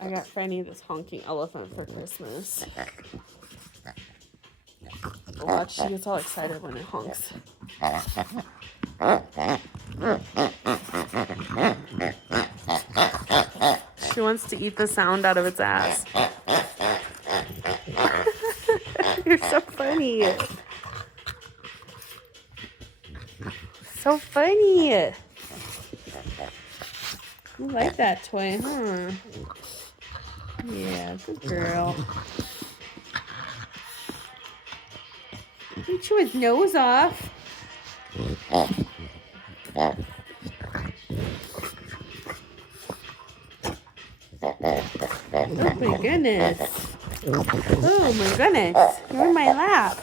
I got Frannie this honking elephant for Christmas. Watch, she gets all excited when it honks. She wants to eat the sound out of its ass. You're so funny. So funny. You like that toy, huh? Yeah, good girl. You chew his nose off. Oh my goodness. Oh my goodness. You're in my lap.